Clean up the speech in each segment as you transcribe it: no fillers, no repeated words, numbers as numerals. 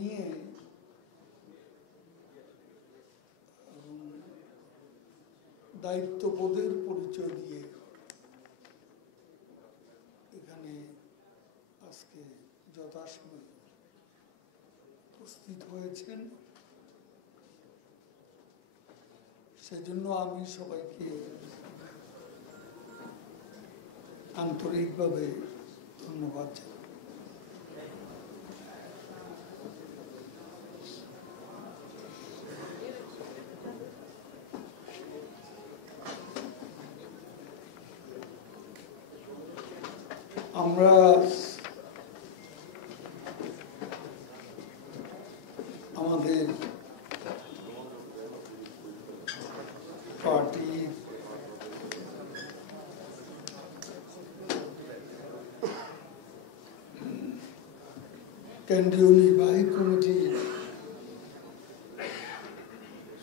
নিয়ে দায়িত্ববোধের পরিচয় দিয়ে এখানে আজকে যথাসময়ে উপস্থিত হয়েছেন, সেজন্য আমি সবাইকে আন্তরিকভাবে ধন্যবাদ জানাই। আমরা আমাদের পার্টি কেন্দ্রীয় নির্বাহী কমিটির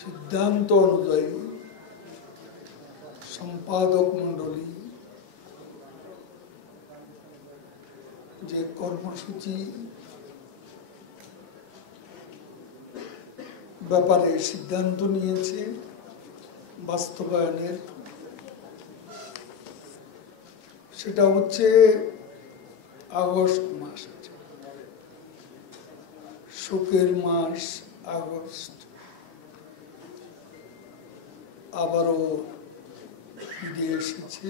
সিদ্ধান্ত অনুযায়ী সম্পাদক মণ্ডলী যে কর্মসূচি ব্যাপারে সিদ্ধান্ত নিয়েছে বাস্তবায়নের, সেটা হচ্ছে আগস্ট মাস, শোকের মাস আগস্ট আবারও ফিরে এসেছে।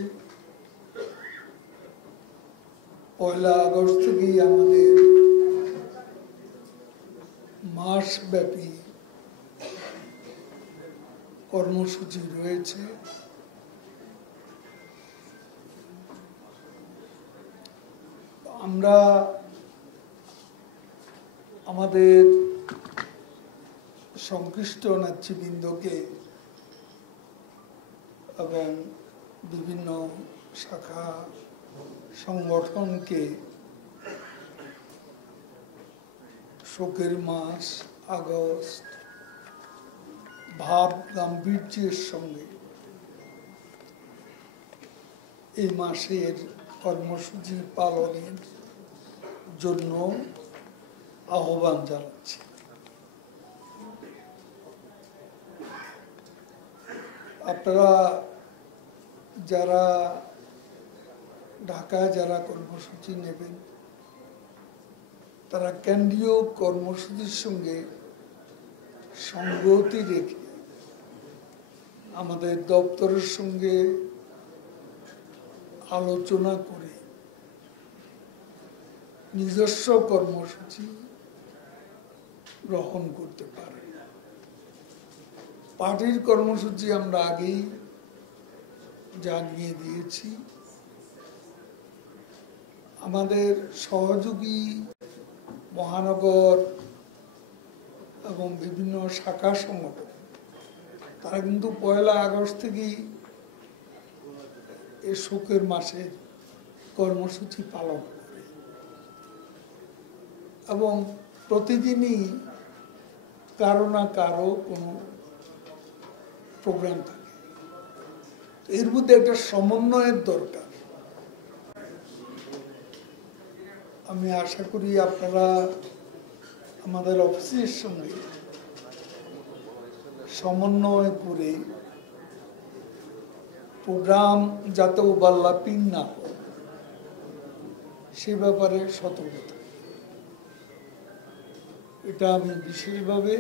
1 আগস্ট থেকেই আমাদের মাসব্যাপী কর্মসূচি রয়েছে। আমরা আমাদের সংশ্লিষ্ট নেতৃবৃন্দকে এবং বিভিন্ন শাখা সংগঠনকে শোকের মাস আগস্ট ভাব গাম্ভীর্যের সঙ্গে এই মাসের কর্মসূচি পালনের জন্য আহ্বান জানাচ্ছি। আপনারা যারা ঢাকায় যারা কর্মসূচি নেবেন, তারা কেন্দ্রীয় কর্মসূচির সঙ্গে সংগতি রেখে আমাদের দপ্তরের সঙ্গে আলোচনা করে নিজস্ব কর্মসূচি গ্রহণ করতে পারে। পার্টির কর্মসূচি আমরা আগেই জানিয়ে দিয়েছি। আমাদের সহযোগী মহানগর এবং বিভিন্ন শাখা সংগঠন তারা কিন্তু 1 আগস্ট থেকেই এই শোকের মাসের কর্মসূচি পালন করে এবং প্রতিদিনই কারো না কারো কোনো প্রোগ্রাম থাকে। এর মধ্যে একটা সমন্বয়ের দরকার। আমি আশা করি আপনারা আমাদের অফিসের সঙ্গে সমন্বয় করে প্রোগ্রাম যাতে ওভারল্যাপিং না হয় সে ব্যাপারে সতর্ক থাকবেন। এটা আমি বিশেষভাবে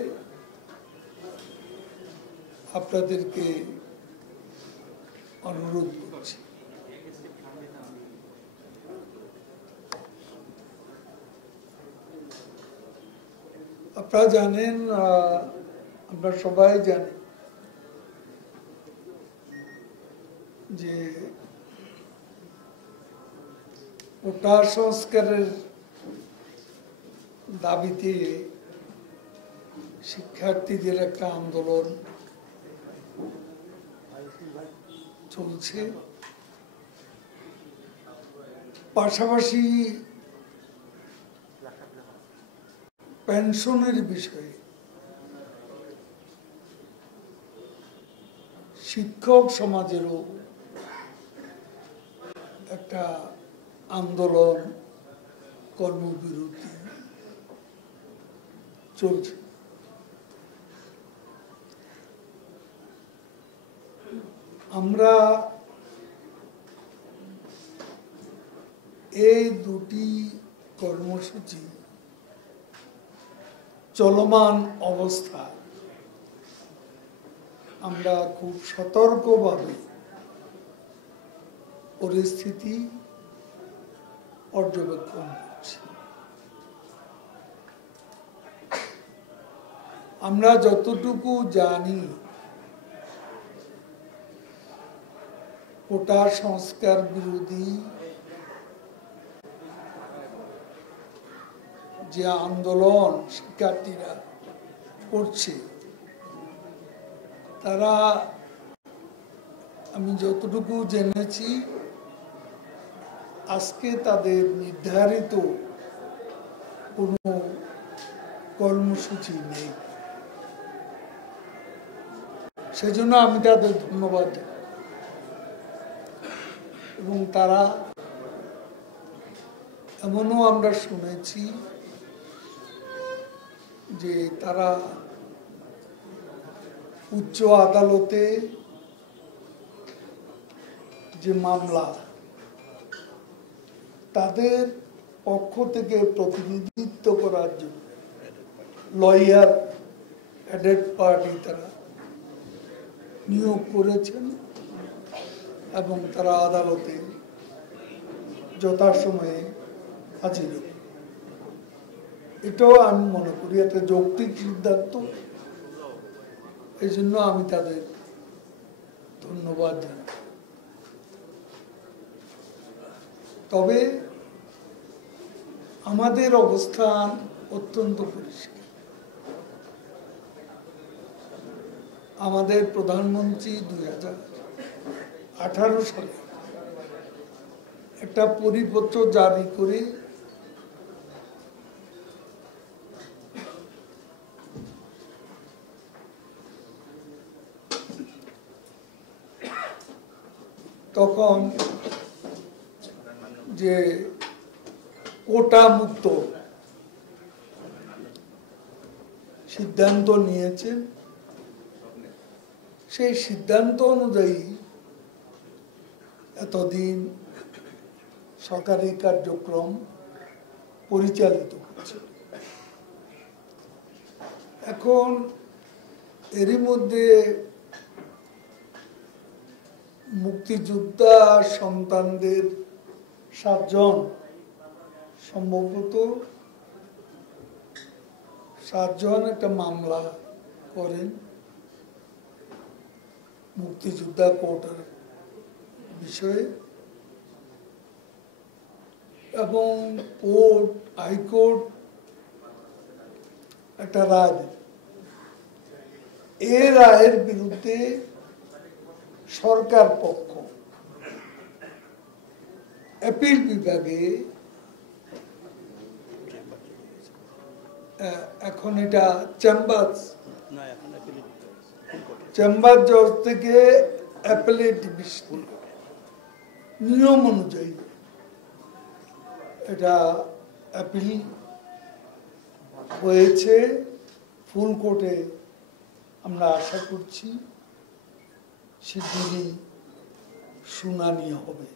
আপনাদেরকে অনুরোধ করছি। আপনারা জানেন, আমরা সবাই জানি যে কোটা সংস্কারের দাবিতে শিক্ষার্থীদের একটা আন্দোলন চলছে। পাশাপাশি পেনশনের বিষয়ে শিক্ষক সমাজেরও একটা আন্দোলন, কর্মবিরতি চলছে। আমরা এই দুটি কর্মসূচি চলমান অবস্থা আমরা খুব সতর্কভাবে পরিস্থিতি পর্যবেক্ষণ করছি। আমরা যতটুকু জানি, কোটা সংস্কার বিরোধী যে আন্দোলন শিক্ষার্থীরা করছে, তারা, আমি যতটুকু জেনেছি, আজকে তাদের নির্ধারিত কোনো কর্মসূচি নেই। সেজন্য আমি তাদের ধন্যবাদ দিই। এবং তারা, এমনও আমরা শুনেছি যে তারা উচ্চ আদালতে যে মামলা, তাদের পক্ষ থেকে প্রতিনিধিত্ব করার জন্য লয়ার অ্যাডেড পার্টি তারা নিয়োগ করেছেন এবং তারা আদালতে যথাসময়ে হাজির হবে। এটাও আমি মনে করি একটা যৌক্তিক সিদ্ধান্ত। এই জন্য আমি তাদের ধন্যবাদ জানাই। তবে আমাদের অবস্থান অত্যন্ত পরিষ্কার। আমাদের প্রধানমন্ত্রী 2018 সালে একটা পরিপত্র জারি করে তখন যে কোটা মুক্ত সিদ্ধান্ত নিয়েছেন, সেই সিদ্ধান্ত অনুযায়ী এতদিন সরকারি কার্যক্রম পরিচালিত হচ্ছে। এখন এরই মধ্যে মুক্তিযোদ্ধা সন্তানদের 7 জন, সম্ভবত 7 জন একটা মামলা করেন মুক্তিযোদ্ধা কোর্টের বিষয়ে, এবং কোর্ট, হাইকোর্ট একটা রায় দেন। এই রায়ের বিরুদ্ধে সরকার পক্ষ অ্যাপিল বিভাগে এখন এটা চেম্বার জজ থেকে অ্যাপেলেট ডিভিশন নিয়ম অনুযায়ী এটা অ্যাপিল হয়েছে। ফুল কোর্টে আমরা আশা করছি শিগগিরই শুনানি হবে।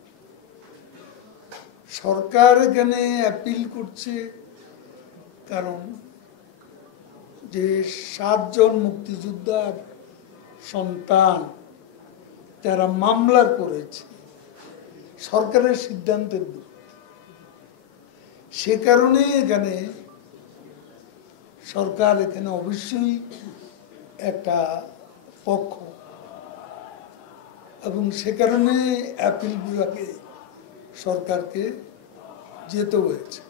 সরকার এখানে অ্যাপিল করছে কারণ যে 7 জন মুক্তিযোদ্ধার সন্তান যারা মামলা করেছে সরকারের সিদ্ধান্তের বিরুদ্ধে, সে কারণে এখানে সরকার এখানে অবশ্যই একটা পক্ষ, এবং সে কারণে অ্যাপিল বিভাগে সরকারকে যেতে হয়েছে।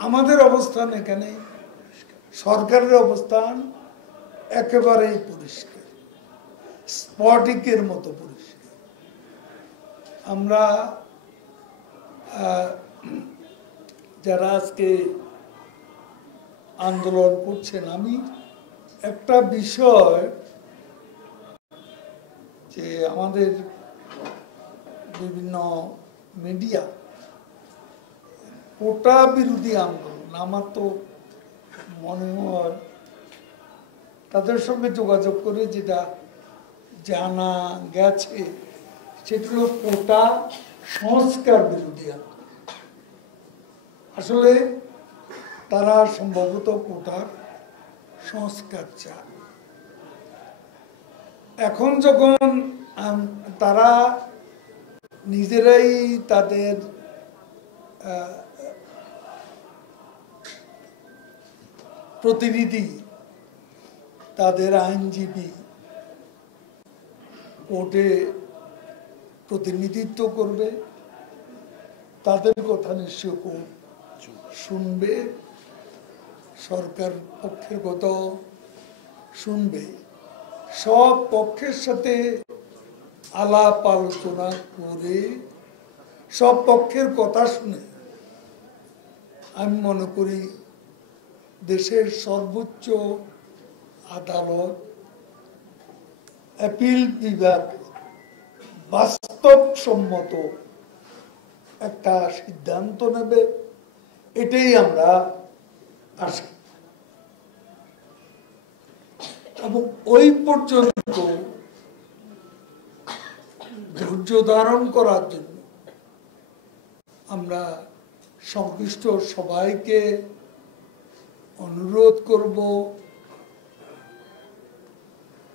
আমাদের অবস্থান এখানে, সরকারের অবস্থান একেবারেই পরিষ্কার, স্ফটিকের মতো পরিষ্কার। আমরা যারা আজকে আন্দোলন করছেন, আমি একটা বিষয় যে আমাদের বিভিন্ন মিডিয়া কোটা বিরোধী আন্দোলন, আমার তো মনে হয় তাদের সঙ্গে যোগাযোগ করে যেটা জানা গেছে সেটা হলো কোটা সংস্কার বিরোধী আন্দোলন। আসলে তারা সম্ভবত কোটার সংস্কার চায়। এখন যখন তারা নিজেরাই তাদের প্রতিনিধি, তাদের আইনজীবী কোর্টে প্রতিনিধিত্ব করবে, তাদের কথা নিশ্চয় কোর্ট শুনবে, সরকার পক্ষের কথা শুনবে, সব পক্ষের সাথে আলাপ আলোচনা করে সব পক্ষের কথা শুনে আমি মনে করি দেশের সর্বোচ্চ আদালত অ্যাপিল বিভাগ বাস্তবসম্মত একটা সিদ্ধান্ত নেবে, এটাই আমরা আশা। এবং ওই পর্যন্ত ধৈর্য ধারণ করার জন্য আমরা সংশ্লিষ্ট সবাইকে অনুরোধ করব।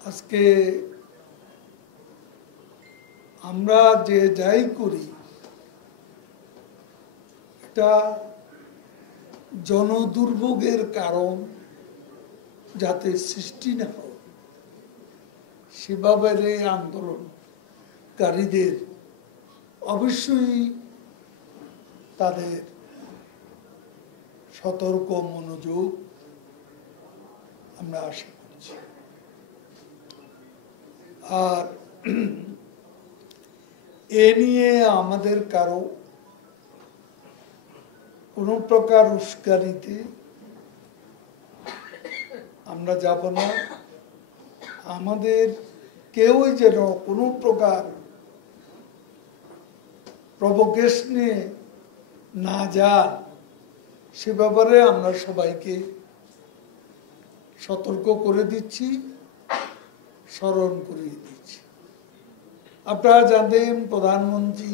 আজকে আমরা যে যাই করি এটা জনদুর্ভোগের কারণ যাতে সৃষ্টি না হয় সেভাবে আন্দোলনকারীদের অবশ্যই তাদের সতর্ক মনোযোগ আমরা আশা করছি। আর এ নিয়ে আমাদের কারো কোনো প্রকার উস্কানিতে আমরা যাব না। আমাদের কেউই যেন কোনো প্রকার প্রভোকেশনে না যান সে ব্যাপারে আমরা সবাইকে সতর্ক করে দিচ্ছি, স্মরণ করিয়ে দিচ্ছি। আপনারা জানেন প্রধানমন্ত্রী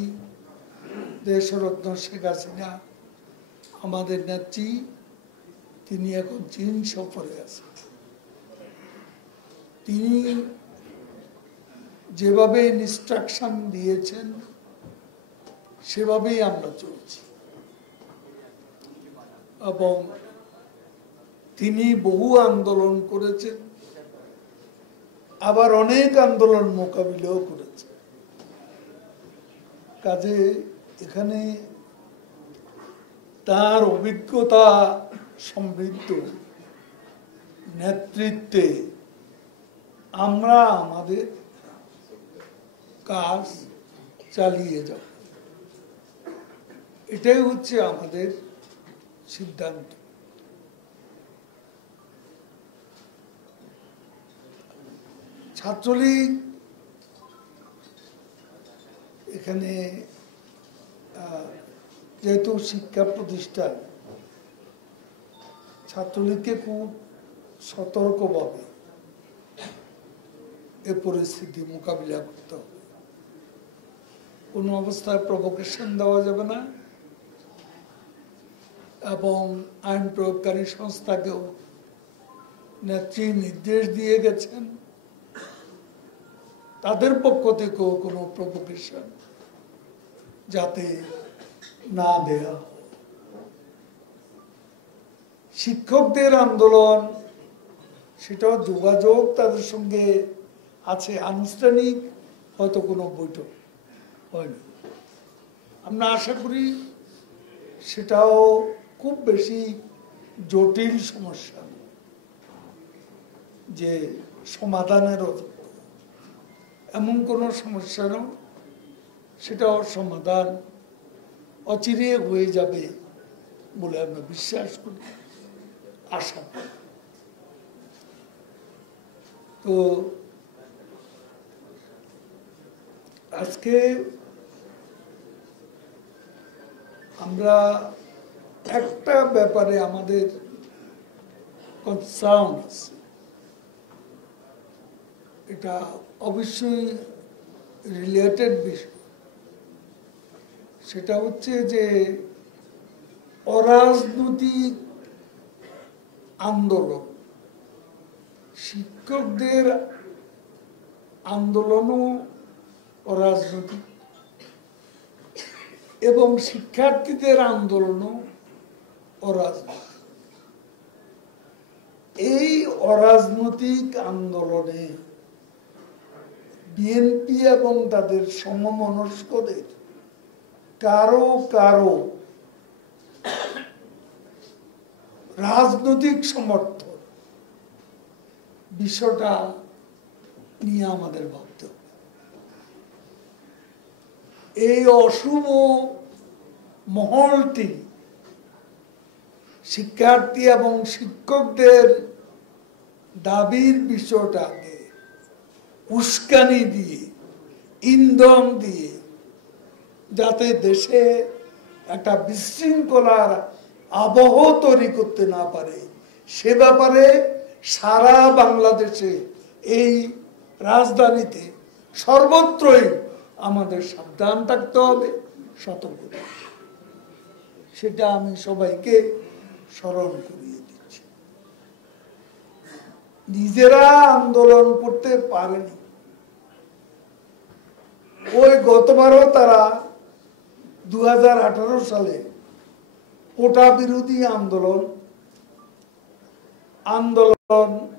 দেশরত্ন শেখ হাসিনা আমাদের নেত্রী, তিনি এখন চীন সফরে আছেন। তিনি যেভাবে ইনস্ট্রাকশন দিয়েছেন সেভাবেই আমরা চলছি এবং তিনি বহু আন্দোলন করেছেন, আবার অনেক আন্দোলন মোকাবিলাও করেছেন। কাজে এখানে তার অভিজ্ঞতা সমৃদ্ধ নেতৃত্বে আমরা আমাদের কাজ চালিয়ে যাব, এটাই হচ্ছে আমাদের সিদ্ধান্ত। ছাত্রলীগ এখানে যেহেতু শিক্ষা প্রতিষ্ঠান, ছাত্রলীগকে খুব সতর্কভাবে এ পরিস্থিতি মোকাবিলা করতে হবে। কোনো অবস্থায় প্রভোকেশন দেওয়া যাবে না এবং আইন প্রয়োগকারী সংস্থাকেও নেত্রী নির্দেশ দিয়ে গেছেন তাদের পক্ষ থেকেও কোনো প্রভোকেশন যাতে না দেয়া। শিক্ষকদের আন্দোলন সেটাও যোগাযোগ তাদের সঙ্গে আছে, আনুষ্ঠানিক হয়তো কোনো বৈঠক হয়নি। আমরা আশা করি সেটাও খুব বেশি জটিল সমস্যা যে সমাধানের এমন কোনো সমস্যা নয়, সেটাও সমাধান অচিরে হয়ে যাবে বলে আমরা বিশ্বাস করি, আশা করি। তো আজকে আমরা একটা ব্যাপারে আমাদের কনসার্ন আছে, এটা অবশ্যই রিলেটেড বিষয়। সেটা হচ্ছে যে অরাজনৈতিক আন্দোলন, শিক্ষকদের আন্দোলনও অরাজনৈতিক এবং শিক্ষার্থীদের আন্দোলনও অরাজনৈতিক। এই অরাজনৈতিক আন্দোলনে বিএনপি এবং তাদের সমমনস্কদের কারো কারো রাজনৈতিক সমর্থন, বিষয়টা নিয়ে আমাদের ভাবতে হবে। এই অশুভ মহলটি শিক্ষার্থী এবং শিক্ষকদের দাবির বিষয়টাকে উস্কানি দিয়ে, ইন্ধন দিয়ে, যাতে দেশে একটা বিশৃঙ্খলার আবহ তৈরি করতে না পারে, সে ব্যাপারে সারা বাংলাদেশে এই রাজধানীতে সর্বত্রই আমাদের সাবধান থাকতে হবে, সতর্ক থাকতে হবে। সেটা আমি সবাইকে স্মরণ করিয়ে দিচ্ছি। নিজেরা আন্দোলন করতে পারেনি, ওই গতবারও তারা 2018 সালে কোটা বিরোধী আন্দোলন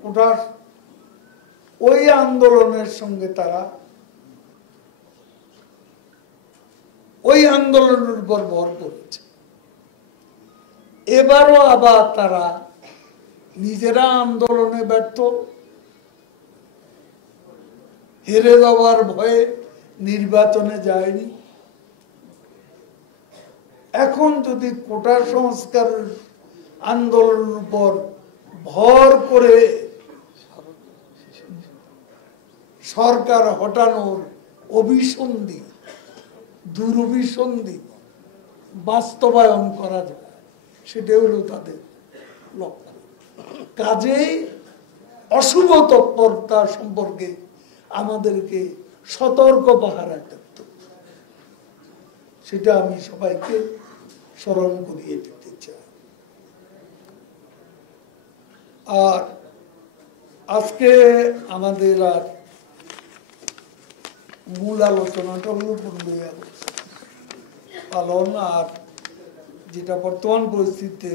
কোটার ওই আন্দোলনের সঙ্গে তারা ওই আন্দোলনের উপর ভর করেছে। এবারও আবার তারা নিজেরা আন্দোলনে ব্যর্থ, হেরে যাওয়ার ভয়ে নির্বাচনে যায়নি। এখন যদি কোটা সংস্কার আন্দোলনের উপর ভর করে সরকার হটানোর অভিসন্ধি, দুরভিসন্ধি বাস্তবায়ন করা যায়, সেটা হলো তাদের লক্ষ্য। কাজেই অশুভ তৎপরতা সম্পর্কে আমাদেরকে সতর্ক পাহারা থাকতে হবে, সেটা আমি সবাইকে স্মরণ করিয়ে দিতে চাই। আর আজকে আমাদের আর মূল আলোচনাটা হলো পূর্ণিয়া পালন, আর যেটা বর্তমান পরিস্থিতিতে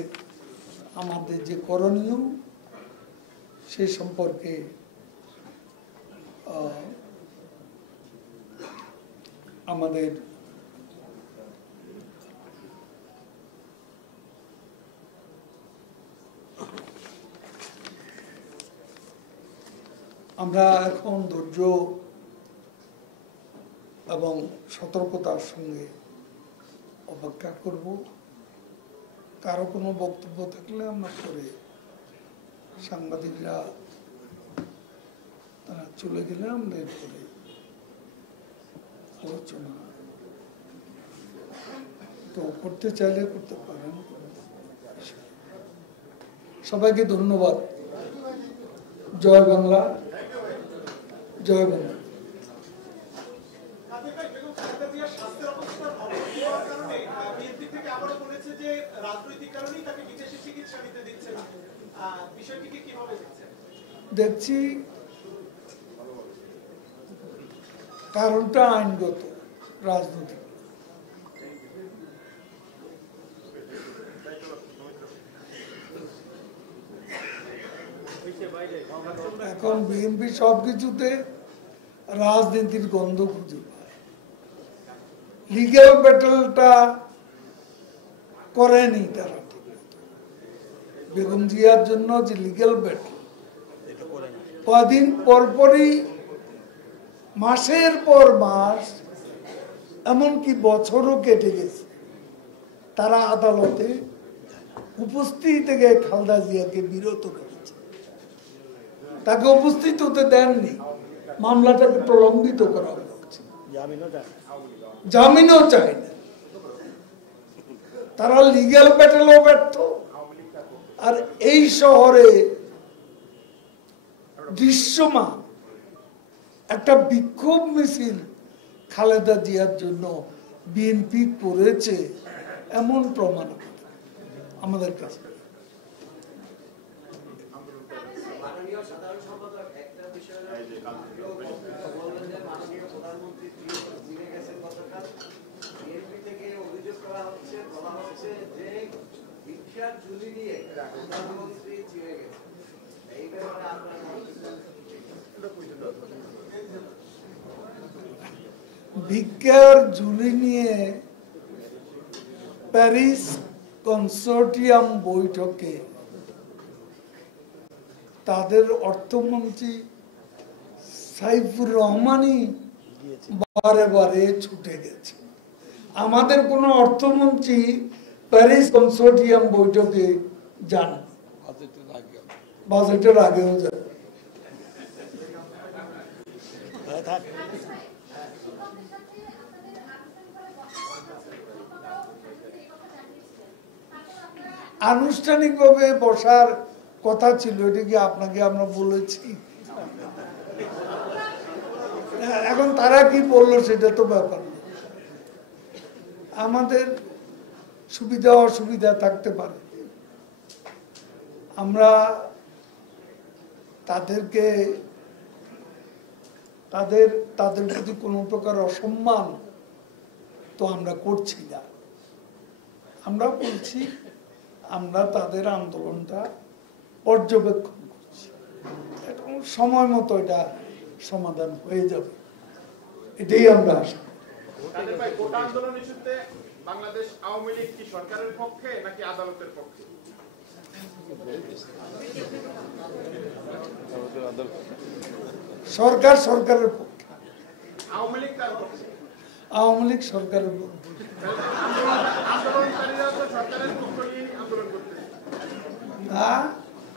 আমাদের যে করণীয় সে সম্পর্কে আমাদের আমরা এখন ধৈর্য এবং সতর্কতার সঙ্গে অপেক্ষা করব। কারো কোনো বক্তব্য থাকলে আমরা করে, সাংবাদিকরা তারা চলে গেলে আমরা এরপরে আলোচনা তো করতে চাইলে করতে পারেন। সবাইকে ধন্যবাদ। জয় বাংলা, জয় বাংলা। দেখছি কারণটা আইনগত, রাজনৈতিক। এখন বিএনপি সবকিছুতে রাজনীতির গন্ধ খুঁজে পায়। লিগ্যাল ব্যাটেলটা করেনি তারা। বেগম জিয়ার জন্য যে লিগ্যাল ব্যাটেল, কদিন পরপরই, মাসের পর মাস, এমনকি বছরও কেটে গেছে, তারা আদালতে উপস্থিত থেকে খালেদা জিয়াকে বিরত করেছে। তাকে উপস্থিত হতে দেননি, মামলাটাকে প্রলম্বিত করা হচ্ছে, জামিনও চায় না। তারা লিগ্যাল ব্যাটেলও ব্যর্থ। আর এই শহরে দৃশ্যমান একটা বিক্ষোভ মিছিল খালেদা জিয়ার জন্য বিএনপি করেছে এমন প্রমাণ আমাদের কাছে। ভিক্ষার ঝুলি নিয়ে প্যারিস কনসোর্টিয়াম বৈঠকে তাদের অর্থমন্ত্রী সাইফুর রহমানই বারে বারে ছুটে গেছে। আমাদের কোনো অর্থমন্ত্রী প্যারিস কনসোর্টিয়াম বৈঠকে যান, বাজেটের আগেও যান। আনুষ্ঠানিকভাবে বসার কথা ছিল, এটা কি আপনাকে আমরা বলেছি? এখন তারা কি বললো সেটা তো ব্যাপার না। আমাদের সুবিধা অসুবিধা থাকতে পারে, আমরা তাদেরকে তাদের প্রতি কোনো প্রকার অসম্মান তো আমরা করছি না। আমরা বলছি আমরা তাদের আন্দোলনটা পর্যবেক্ষণ করছি, সময় মতো এটা সমাধান হয়ে যাবে, এটাই আমরা আশা করি। বাংলাদেশ আওয়ামী লীগ কি সরকারের পক্ষে নাকি আদালতের পক্ষে? সরকারের পক্ষে। আওয়ামী লীগ কার পক্ষে? আওয়ামী লীগ সরকারের পক্ষে। আন্দোলনকারীরা তো সরকারের পক্ষ নিয়ে আন্দোলন করতেছে।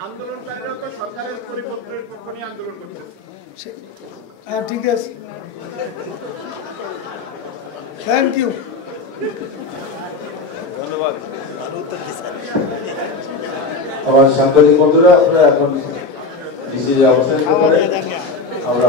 আন্দোলনকারীরা তো সরকারের পরিপত্রের পক্ষ নিয়ে আন্দোলন করতেছে। হ্যাঁ, ঠিক আছে, থ্যাংক ইউ, ধন্যবাদ। আমার সাংবাদিক বন্ধুরা, আপনারা এখন নিচে অবস্থান করতে পারেন। আমরা